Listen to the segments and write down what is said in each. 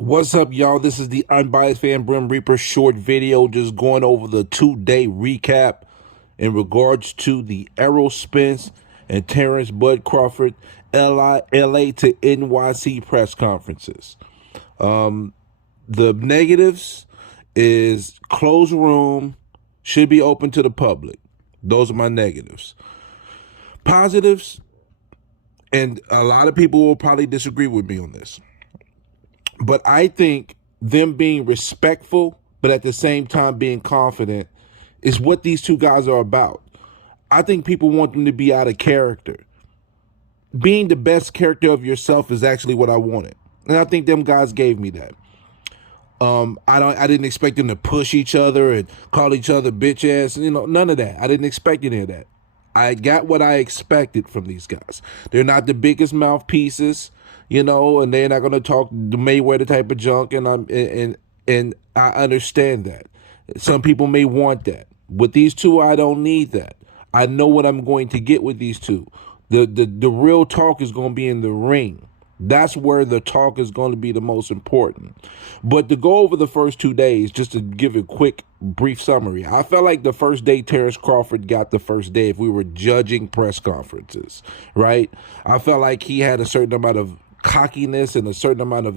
What's up, y'all? This is the Unbiased Fan Brim Reaper short video just going over the 2-day recap in regards to the Errol Spence and Terence Crawford LA to NYC press conferences. The negatives is closed room, should be open to the public. Those are my negatives. Positives, and a lot of people will probably disagree with me on this, but I think them being respectful, but at the same time being confident, is what these two guys are about. I think people want them to be out of character. Being the best character of yourself is actually what I wanted. And I think them guys gave me that. I didn't expect them to push each other and call each other bitch ass, none of that. I didn't expect any of that. I got what I expected from these guys. They're not the biggest mouthpieces, and they're not going to talk the Mayweather type of junk, and I understand that. Some people may want that. With these two, I don't need that. I know what I'm going to get with these two. The real talk is going to be in the ring. That's where the talk is going to be the most important. But to go over the first 2 days, just to give a quick, brief summary, I felt like the first day Terence Crawford got the first day if we were judging press conferences, right? I felt like he had a certain amount of cockiness and a certain amount of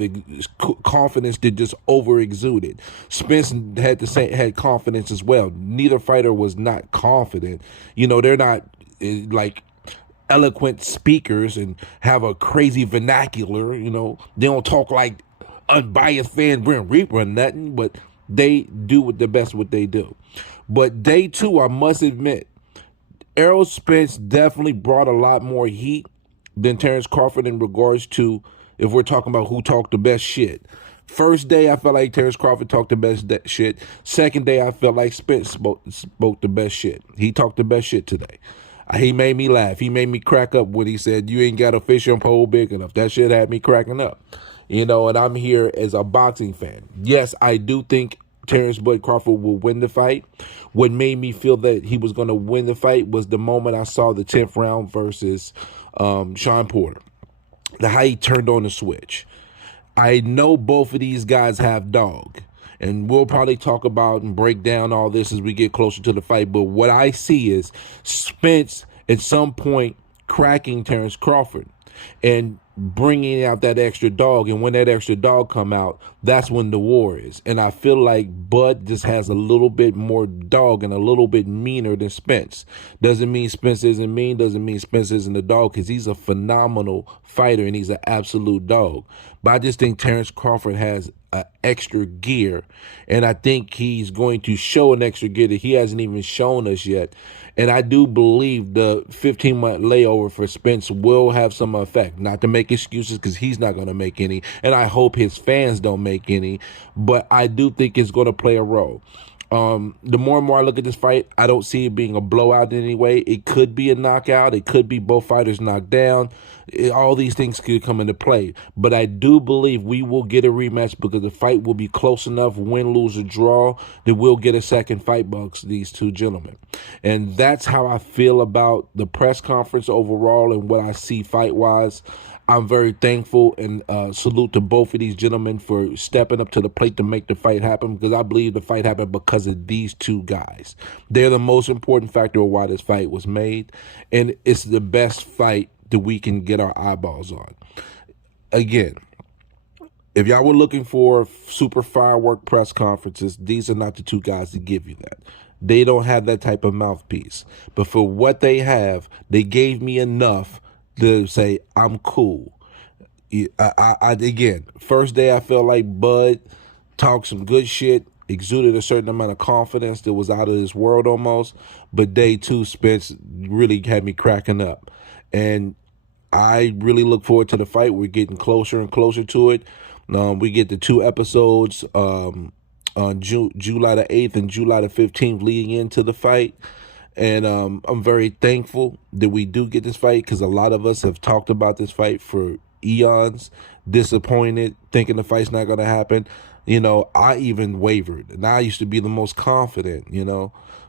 confidence that just over exuded. Spence had confidence as well. Neither fighter was not confident. They're not like eloquent speakers and have a crazy vernacular. They don't talk like Unbiased Fan Brim Reaper or nothing, but they do with the best what they do. But day two, I must admit, Errol Spence definitely brought a lot more heat than Terence Crawford in regards to, if we're talking about who talked the best shit. First day, I felt like Terence Crawford talked the best shit. Second day, I felt like Spence spoke the best shit. He talked the best shit today. He made me laugh. He made me crack up when he said, "You ain't got a fishing pole big enough." That shit had me cracking up. And I'm here as a boxing fan. Yes, I do think Terence Crawford will win the fight. What made me feel that he was going to win the fight was the moment I saw the 10th round versus Sean Porter. How he turned on the switch. I know both of these guys have dog. And we'll probably talk about and break down all this as we get closer to the fight. But what I see is Spence at some point cracking Terence Crawford and bringing out that extra dog. And when that extra dog come out, that's when the war is. And I feel like Bud just has a little bit more dog and a little bit meaner than Spence. Doesn't mean Spence isn't mean. Doesn't mean Spence isn't a dog, because he's a phenomenal fighter and he's an absolute dog. But I just think Terence Crawford has an extra gear, and I think he's going to show an extra gear that he hasn't even shown us yet. And I do believe the 15-month layover for Spence will have some effect. Not to make excuses, because he's not going to make any, and I hope his fans don't make any, but I do think it's going to play a role. The more and more I look at this fight, I don't see it being a blowout in any way. It could be a knockout. It could be both fighters knocked down. All these things could come into play. But I do believe we will get a rematch, because the fight will be close enough, win, lose, or draw, that we'll get a second fight amongst these two gentlemen. And that's how I feel about the press conference overall and what I see fight-wise. I'm very thankful and salute to both of these gentlemen for stepping up to the plate to make the fight happen, because I believe the fight happened because of these two guys. They're the most important factor of why this fight was made, and it's the best fight that we can get our eyeballs on. Again, if y'all were looking for super firework press conferences, these are not the two guys to give you that. They don't have that type of mouthpiece. But for what they have, they gave me enough to say, I'm cool. Again, first day I felt like Bud talked some good shit, exuded a certain amount of confidence that was out of this world almost. But day two, Spence really had me cracking up. And I really look forward to the fight. We're getting closer and closer to it. We get the 2 episodes on July the 8th and July the 15th leading into the fight. And I'm very thankful that we do get this fight, because a lot of us have talked about this fight for eons, disappointed, thinking the fight's not going to happen. I even wavered, and I used to be the most confident,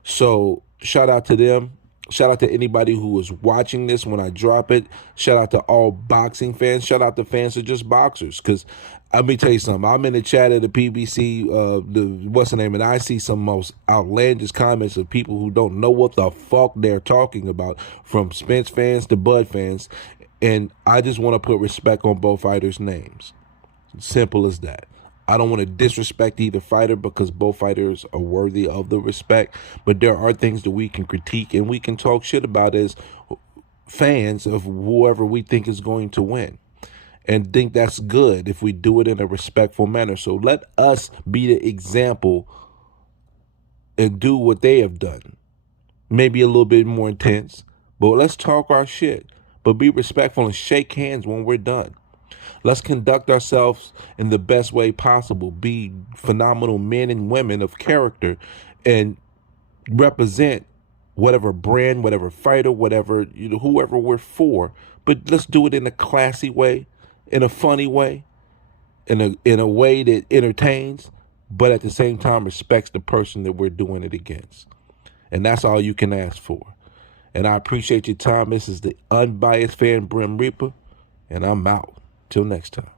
So shout out to them. Shout out to anybody who is watching this when I drop it. Shout out to all boxing fans. Shout out to fans of just boxers. Because let me tell you something. I'm in the chat of the PBC, what's the name? And I see some most outlandish comments of people who don't know what the fuck they're talking about, from Spence fans to Bud fans. And I just want to put respect on both fighters' names. Simple as that. I don't want to disrespect either fighter because both fighters are worthy of the respect. But there are things that we can critique and we can talk shit about as fans of whoever we think is going to win. And think that's good if we do it in a respectful manner. So let us be the example and do what they have done. Maybe a little bit more intense, but let's talk our shit. But be respectful and shake hands when we're done. Let's conduct ourselves in the best way possible. Be phenomenal men and women of character and represent whatever brand, whatever fighter, whatever, whoever we're for. But let's do it in a classy way, in a funny way, in a way that entertains, but at the same time respects the person that we're doing it against. And that's all you can ask for. And I appreciate your time. This is the Unbiased Fan Brim Reaper, and I'm out. Till next time.